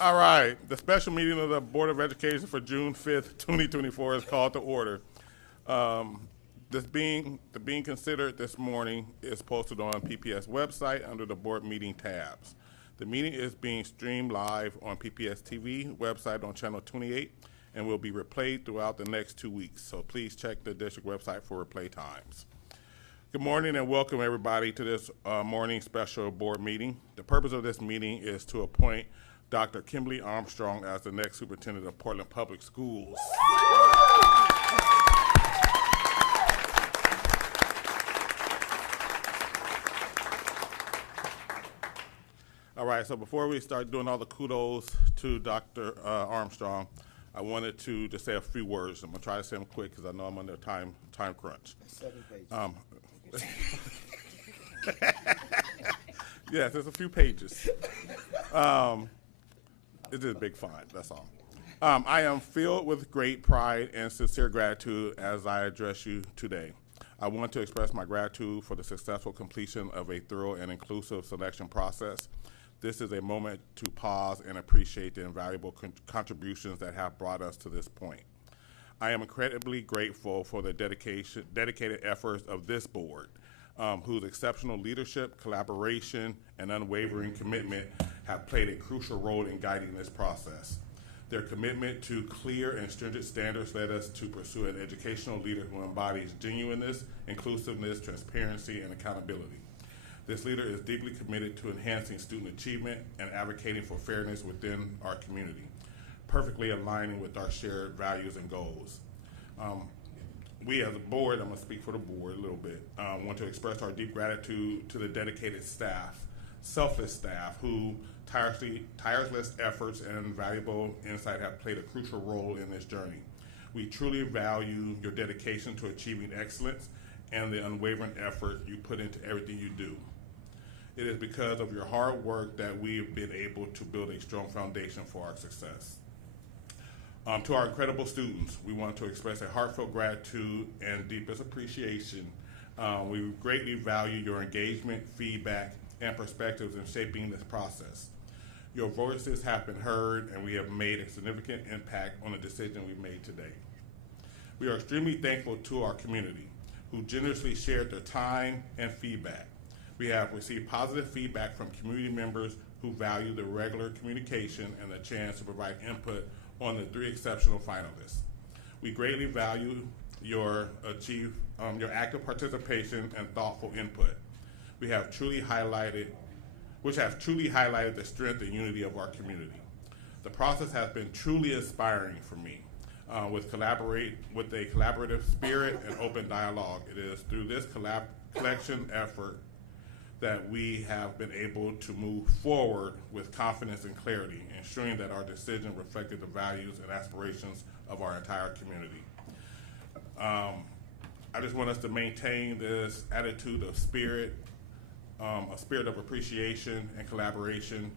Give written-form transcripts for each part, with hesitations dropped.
All right, the special meeting of the Board of Education for June 5th, 2024 is called to order. Being considered this morning is posted on PPS website under the board meeting tabs. The meeting is being streamed live on PPS TV website on channel 28 and will be replayed throughout the next 2 weeks. So please check the district website for replay times. Good morning and welcome everybody to this morning special board meeting. The purpose of this meeting is to appoint Dr. Kimberlee Armstrong as the next superintendent of Portland Public Schools. All right, so before we start doing all the kudos to Dr. Armstrong, I wanted to just say a few words. I'm gonna try to say them quick because I know I'm under a time crunch. 7 pages. Yes, there's a few pages. It is big font, that's all. I am filled with great pride and sincere gratitude as I address you today. I want to express my gratitude for the successful completion of a thorough and inclusive selection process. This is a moment to pause and appreciate the invaluable contributions that have brought us to this point. I am incredibly grateful for the dedicated efforts of this board, whose exceptional leadership, collaboration, and unwavering commitment have played a crucial role in guiding this process. Their commitment to clear and stringent standards led us to pursue an educational leader who embodies genuineness, inclusiveness, transparency, and accountability. This leader is deeply committed to enhancing student achievement and advocating for fairness within our community, perfectly aligning with our shared values and goals. We as a board, I'm gonna speak for the board a little bit, want to express our deep gratitude to the dedicated staff, selfless staff who tireless efforts and valuable insight have played a crucial role in this journey. We truly value your dedication to achieving excellence and the unwavering effort you put into everything you do. It is because of your hard work that we've been able to build a strong foundation for our success. To our incredible students, we want to express a heartfelt gratitude and deepest appreciation. We greatly value your engagement, feedback, and perspectives in shaping this process. Your voices have been heard, and we have made a significant impact on the decision we made today. We are extremely thankful to our community, who generously shared their time and feedback. We have received positive feedback from community members who value the regular communication and the chance to provide input on the 3 exceptional finalists. We greatly value your active participation and thoughtful input, which have truly highlighted the strength and unity of our community. The process has been truly inspiring for me. With a collaborative spirit and open dialogue, it is through this collection effort that we have been able to move forward with confidence and clarity, ensuring that our decision reflected the values and aspirations of our entire community. I just want us to maintain this attitude of spirit, a spirit of appreciation and collaboration.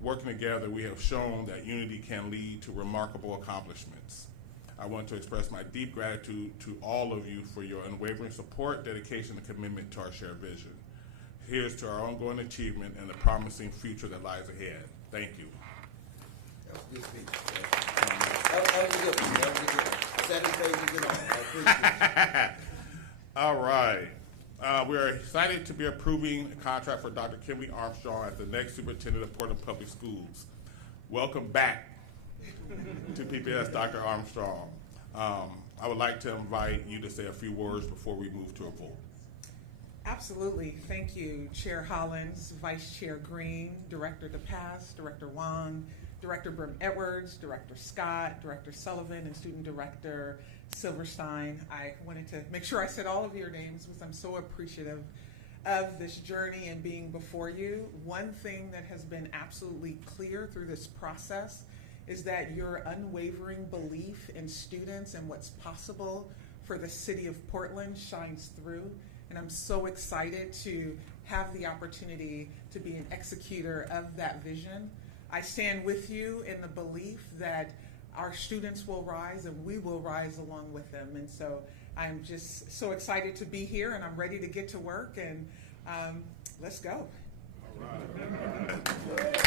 Working together, we have shown that unity can lead to remarkable accomplishments. I want to express my deep gratitude to all of you for your unwavering support, dedication, and commitment to our shared vision. Here's to our ongoing achievement and the promising future that lies ahead. Thank you. That was a good speech. That was a good one. That was a good one. 7 pages and all. I appreciate it. All right. We are excited to be approving a contract for Dr. Kimberlee Armstrong as the next superintendent of Portland Public Schools. Welcome back to PPS, Dr. Armstrong. I would like to invite you to say a few words before we move to a vote. Absolutely. Thank you, Chair Hollins, Vice Chair Green, Director DePass, Director Wong, Director Brim-Edwards, Director Scott, Director Sullivan, and Student Director Silverstein. I wanted to make sure I said all of your names because I'm so appreciative of this journey and being before you. One thing that has been absolutely clear through this process is that your unwavering belief in students and what's possible for the city of Portland shines through. And I'm so excited to have the opportunity to be an executor of that vision. I stand with you in the belief that our students will rise and we will rise along with them. And so I'm just so excited to be here and I'm ready to get to work and let's go. All right.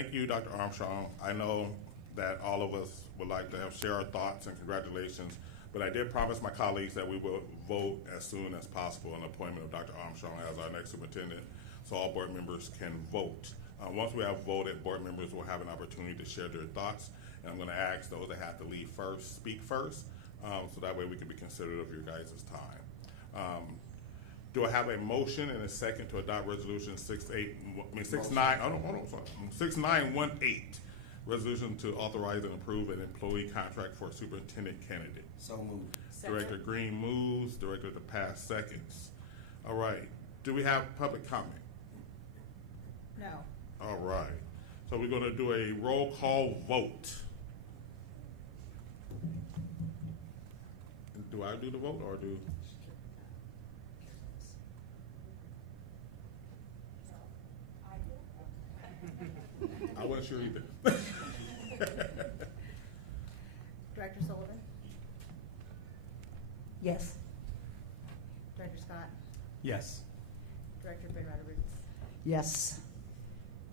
thank you, Dr. Armstrong. I know that all of us would like to share our thoughts and congratulations, but I did promise my colleagues that we will vote as soon as possible on the appointment of Dr. Armstrong as our next superintendent, so all board members can vote. Once we have voted, board members will have an opportunity to share their thoughts, and I'm going to ask those that have to leave first, speak first, so that way we can be considerate of your guys' time. Do I have a motion and a second to adopt resolution 6918, resolution to authorize and approve an employee contract for a superintendent candidate? So moved. Director Green moves, Director DePass seconds. All right, do we have public comment? No. All right, so we're gonna do a roll call vote. Do I do the vote or do? I wasn't sure either. Director Sullivan? Yes. Director Scott? Yes. Director Bid-Rodriguez? Yes.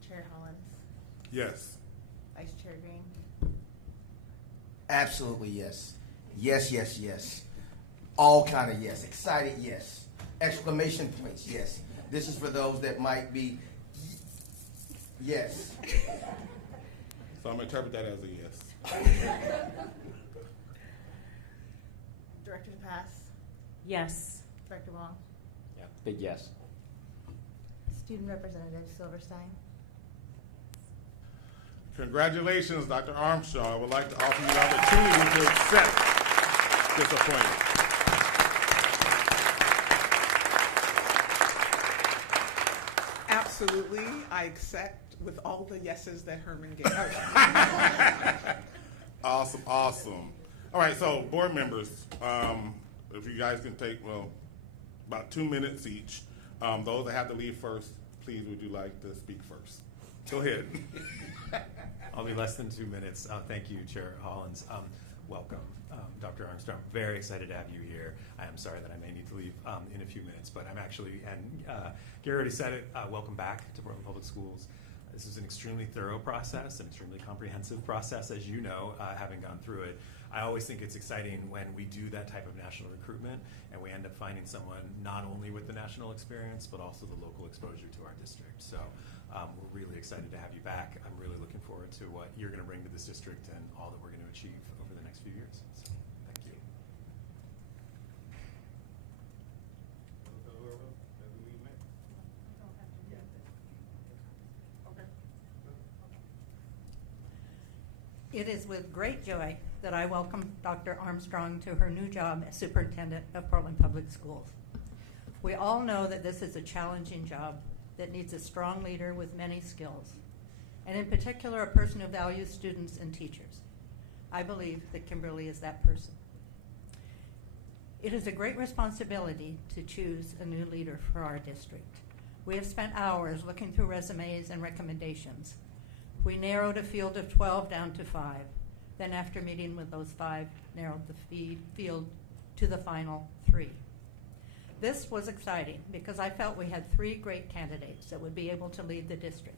Chair Hollins? Yes. Vice Chair Green? Absolutely yes. Yes, yes, yes. All kind of yes. Excited yes. Exclamation points yes. This is for those that might be yes. So I'm gonna interpret that as a yes. Director DePass? Yes. Director Wong? Yeah. Big yes. Student Representative Silverstein? Congratulations, Dr. Armstrong. I would like to offer you the opportunity to accept this appointment. Absolutely, I accept with all the yeses that Herman gave. Awesome, awesome. All right, so board members, if you guys can take, about 2 minutes each. Those that have to leave first, please, would you like to speak first? Go ahead. I'll be less than 2 minutes. Thank you, Chair Hollins. Welcome, Dr. Armstrong. Very excited to have you here. I am sorry that I may need to leave in a few minutes, but I'm actually, and Gary already said it, welcome back to Portland Public Schools. This is an extremely thorough process, an extremely comprehensive process, as you know, having gone through it. I always think it's exciting when we do that type of national recruitment and we end up finding someone not only with the national experience, but also the local exposure to our district. So we're really excited to have you back. I'm really looking forward to what you're going to bring to this district and all that we're going to achieve over the next few years. So, thank you. It is with great joy that I welcome Dr. Armstrong to her new job as Superintendent of Portland Public Schools. We all know that this is a challenging job that needs a strong leader with many skills, and in particular, a person who values students and teachers. I believe that Kimberlee is that person. It is a great responsibility to choose a new leader for our district. We have spent hours looking through resumes and recommendations. We narrowed a field of 12 down to 5. Then after meeting with those 5, narrowed the field to the final 3. This was exciting because I felt we had 3 great candidates that would be able to lead the district.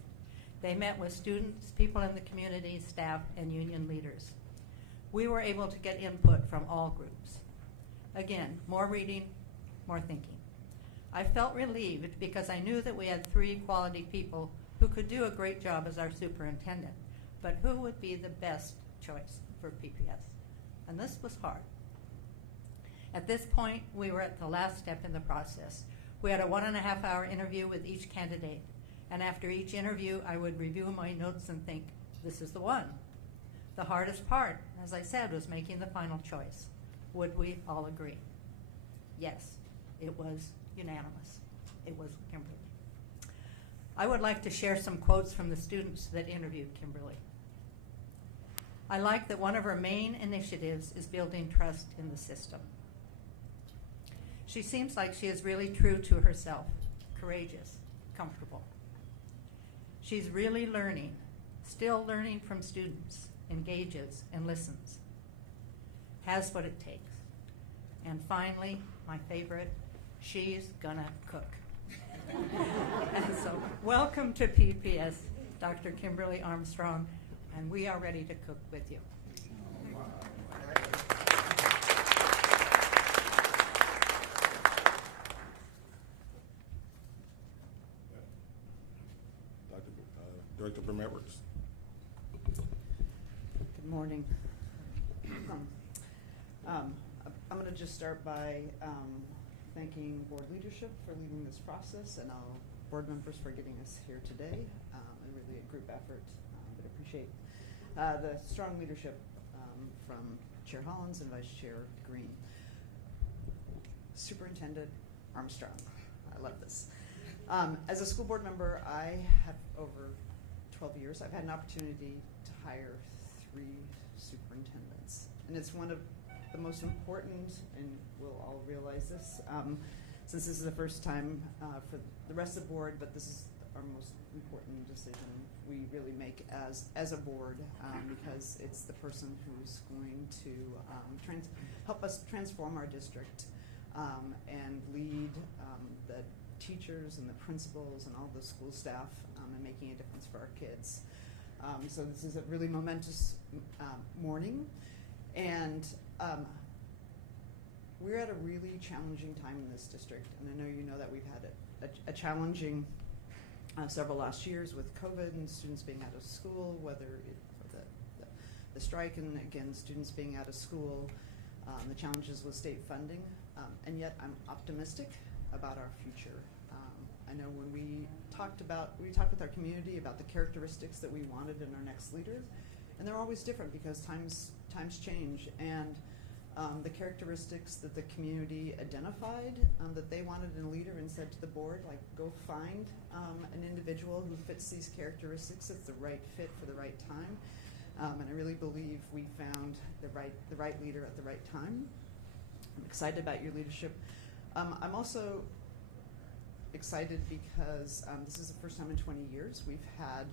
They met with students, people in the community, staff, and union leaders. We were able to get input from all groups. Again, more reading, more thinking. I felt relieved because I knew that we had 3 quality people who could do a great job as our superintendent, but who would be the best choice for PPS. And this was hard. At this point, we were at the last step in the process. We had a 1.5-hour interview with each candidate, and after each interview, I would review my notes and think, this is the one. The hardest part, as I said, was making the final choice. Would we all agree? Yes, it was unanimous. It was Kimberlee. I would like to share some quotes from the students that interviewed Kimberlee. I like that one of her main initiatives is building trust in the system. She seems like she is really true to herself, courageous, comfortable. She's really learning, still learning from students, engages and listens, has what it takes. And finally, my favorite, she's gonna cook. And so, welcome to PPS, Dr. Kimberlee Armstrong, and we are ready to cook with you. Director Brim Edwards. Good morning. I'm going to just start by thanking board leadership for leading this process and all board members for getting us here today. And really a group effort, but appreciate the strong leadership from Chair Hollins and Vice Chair Green. Superintendent Armstrong, I love this. As a school board member, I have over 12 years, I've had an opportunity to hire 3 superintendents. And it's one of the most important, and we'll all realize this, since this is the first time for the rest of the board, but this is our most important decision we really make as a board, because it's the person who's going to help us transform our district and lead the teachers and the principals and all the school staff and making a difference for our kids. So this is a really momentous morning, and we're at a really challenging time in this district, and I know you know that we've had a challenging several last years with COVID and students being out of school, whether the strike and again students being out of school, the challenges with state funding, and yet I'm optimistic about our future. I know when we talked with our community about the characteristics that we wanted in our next leader, and they're always different because times change, and the characteristics that the community identified that they wanted in a leader and said to the board, like, go find an individual who fits these characteristics, that's the right fit for the right time, and I really believe we found the right leader at the right time. I'm excited about your leadership. I'm also excited because this is the first time in 20 years we've had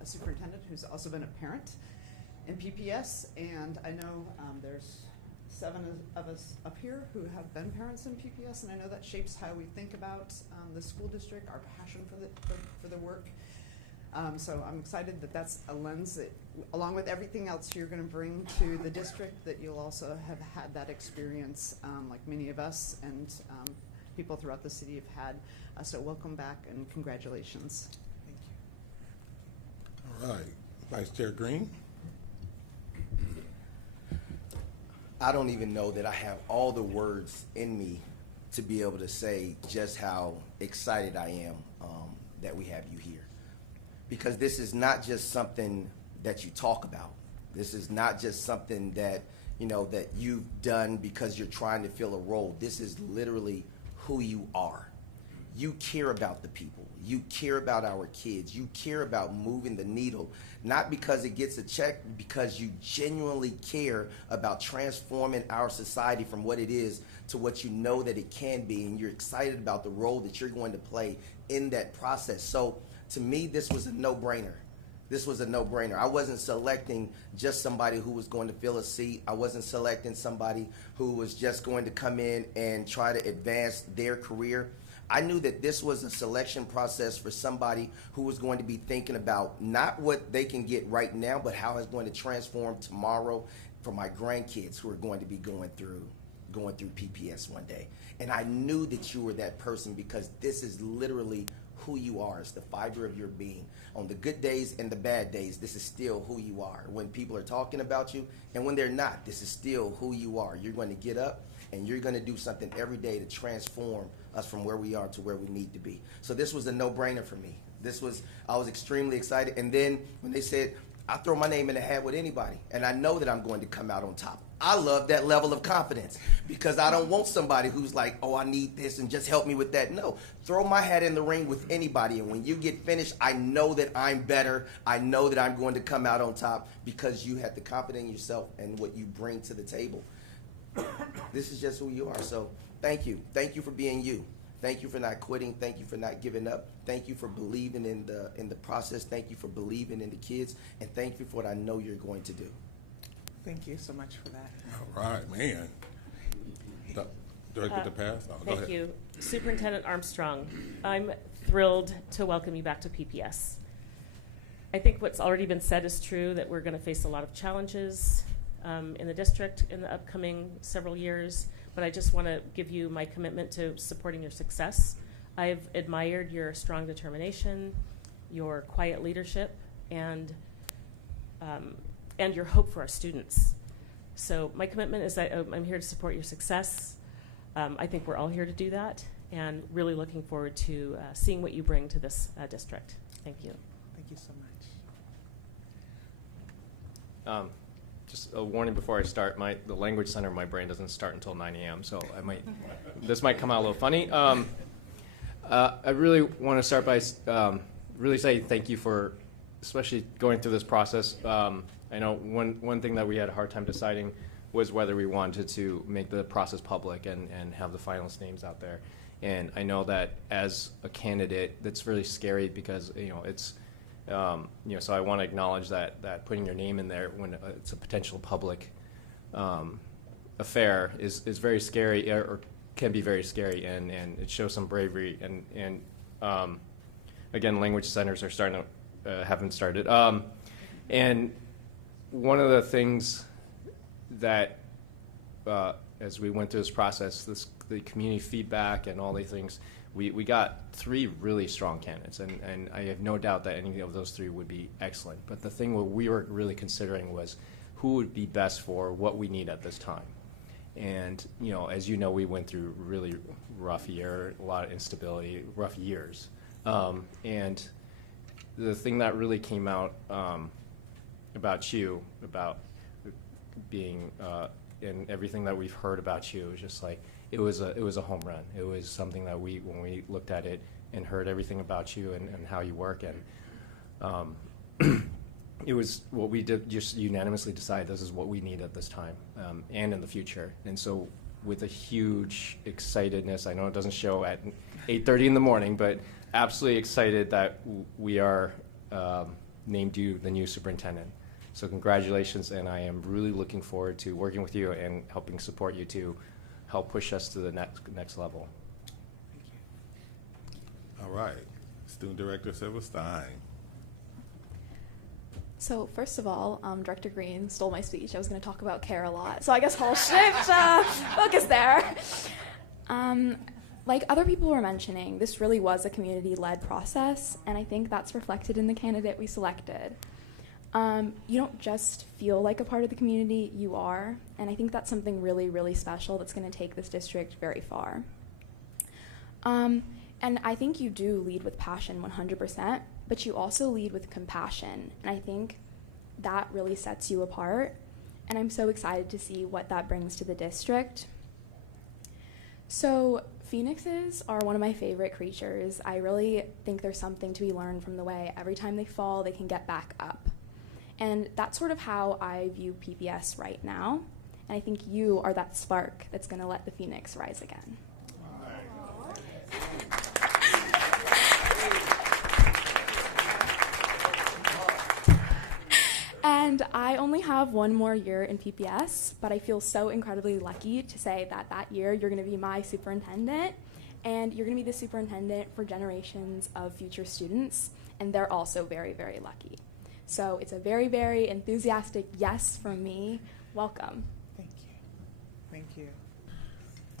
a superintendent who's also been a parent in PPS, and I know there's 7 of us up here who have been parents in PPS, and I know that shapes how we think about the school district, our passion for the work. So I'm excited that that's a lens that, along with everything else you're going to bring to the district, that you'll also have had that experience, like many of us and people throughout the city have had. So welcome back and congratulations. Thank you. All right, Vice Chair Green. I don't even know that I have all the words in me to be able to say just how excited I am that we have you here. Because this is not just something that you talk about. This is not just something that, you know, that you've done because you're trying to fill a role. This is literally who you are. You care about the people. You care about our kids. You care about moving the needle, not because it gets a check, because you genuinely care about transforming our society from what it is to what you know that it can be, and you're excited about the role that you're going to play in that process. So to me, this was a no-brainer. This was a no-brainer. I wasn't selecting just somebody who was going to fill a seat. I wasn't selecting somebody who was just going to come in and try to advance their career. I knew that this was a selection process for somebody who was going to be thinking about not what they can get right now, but how it's going to transform tomorrow for my grandkids who are going to be going through PPS one day. And I knew that you were that person because this is literally who you are. It's the fiber of your being. On the good days and the bad days, this is still who you are. When people are talking about you and when they're not, this is still who you are. You're going to get up and you're going to do something every day to transform us from where we are to where we need to be. So this was a no-brainer for me. I was extremely excited. And then when they said, I throw my name in the hat with anybody, and I know that I'm going to come out on top. I love that level of confidence because I don't want somebody who's like, oh, I need this and just help me with that. No, throw my hat in the ring with anybody, and when you get finished, I know that I'm better. I know that I'm going to come out on top because you have the confidence in yourself and what you bring to the table. This is just who you are. So thank you. Thank you for being you. Thank you for not quitting. Thank you for not giving up. Thank you for believing in the process. Thank you for believing in the kids. And thank you for what I know you're going to do. Thank you so much for that. All right, man. Director DePass. Go ahead. Thank you. Superintendent Armstrong, I'm thrilled to welcome you back to PPS. I think what's already been said is true, that we're going to face a lot of challenges in the district in the upcoming several years, but I just want to give you my commitment to supporting your success. I've admired your strong determination, your quiet leadership, and your hope for our students. So my commitment is that I'm here to support your success. I think we're all here to do that, and really looking forward to seeing what you bring to this district. Thank you. Thank you so much. Just a warning before I start, the language center in my brain doesn't start until 9 a.m., so this might come out a little funny. I really want to start by really say thank you for especially going through this process. I know one thing that we had a hard time deciding was whether we wanted to make the process public and have the finalist names out there. And I know that as a candidate, that's really scary because, it's, so I want to acknowledge that putting your name in there when it's a potential public affair is very scary, or can be very scary, and it shows some bravery. And again, language centers are starting to, haven't started. And one of the things that, as we went through this process, the community feedback and all these things, we got 3 really strong candidates, and I have no doubt that any of those 3 would be excellent. But the thing what we were really considering was who would be best for what we need at this time. And, as you know, we went through really rough year, a lot of instability, rough years. And the thing that really came out about you, about being, and everything that we've heard about you, is just like, it was a home run. It was something that when we looked at it and heard everything about you and how you work, and it was what we did, just unanimously decide this is what we need at this time, and in the future. And so with a huge excitedness, I know it doesn't show at 8:30 in the morning, but absolutely excited that we are named you the new superintendent. So congratulations, and I am really looking forward to working with you and helping support you to help push us to the next level. All right. Student Director Silverstein. So first of all, Director Green stole my speech. I was going to talk about care a lot, so I guess I'll shift focus there. Like other people were mentioning, this really was a community-led process, and I think that's reflected in the candidate we selected. You don't just feel like a part of the community, you are, and I think that's something really, really special that's going to take this district very far. And I think you do lead with passion 100%, but you also lead with compassion, and I think that really sets you apart, and I'm so excited to see what that brings to the district. So phoenixes are one of my favorite creatures. I really think there's something to be learned from the way every time they fall, they can get back up. And that's sort of how I view PPS right now. And I think you are that spark that's going to let the phoenix rise again. And I only have one more year in PPS, but I feel so incredibly lucky to say that that year you're going to be my superintendent, and you're going to be the superintendent for generations of future students, and they're also very, very lucky. So it's a very, very enthusiastic yes from me. Welcome. Thank you. Thank you.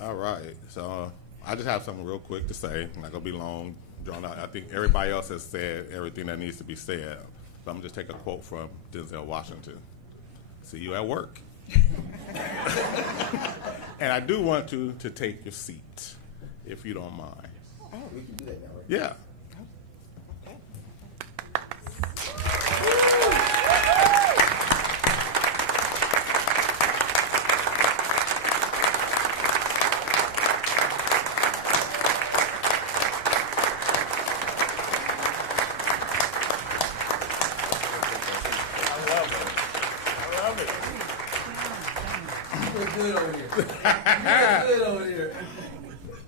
All right. So I just have something real quick to say. I'm not going to be long, drawn out. I think everybody else has said everything that needs to be said. So I'm going to just take a quote from Denzel Washington. See you at work. And I do want you to take your seat, if you don't mind. Oh, we can do that now, right? Yeah.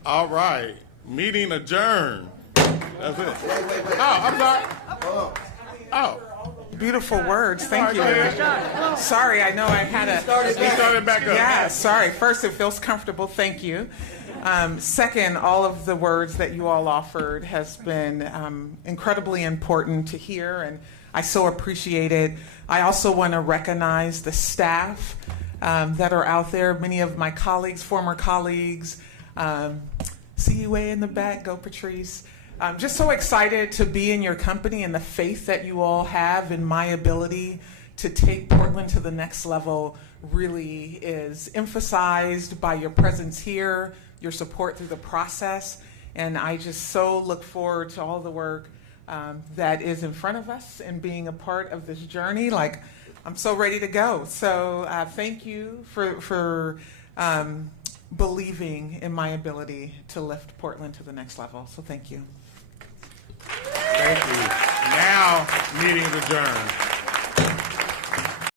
All right. Meeting adjourned. That's it. Wait. Oh, I'm sorry. Oh. Beautiful words. Thank you. Sorry, I know I had a. He started back up. Yeah, sorry. First, it feels comfortable. Thank you. Second, all of the words that you all offered has been incredibly important to hear, and I so appreciate it. I also want to recognize the staff that are out there, many of my colleagues, former colleagues. See you way in the back, go Patrice. I'm just so excited to be in your company and the faith that you all have in my ability to take Portland to the next level really is emphasized by your presence here, your support through the process, and I just so look forward to all the work that is in front of us and being a part of this journey. Like, I'm so ready to go. So thank you for believing in my ability to lift Portland to the next level. So thank you. Thank you. Now, meeting is adjourned.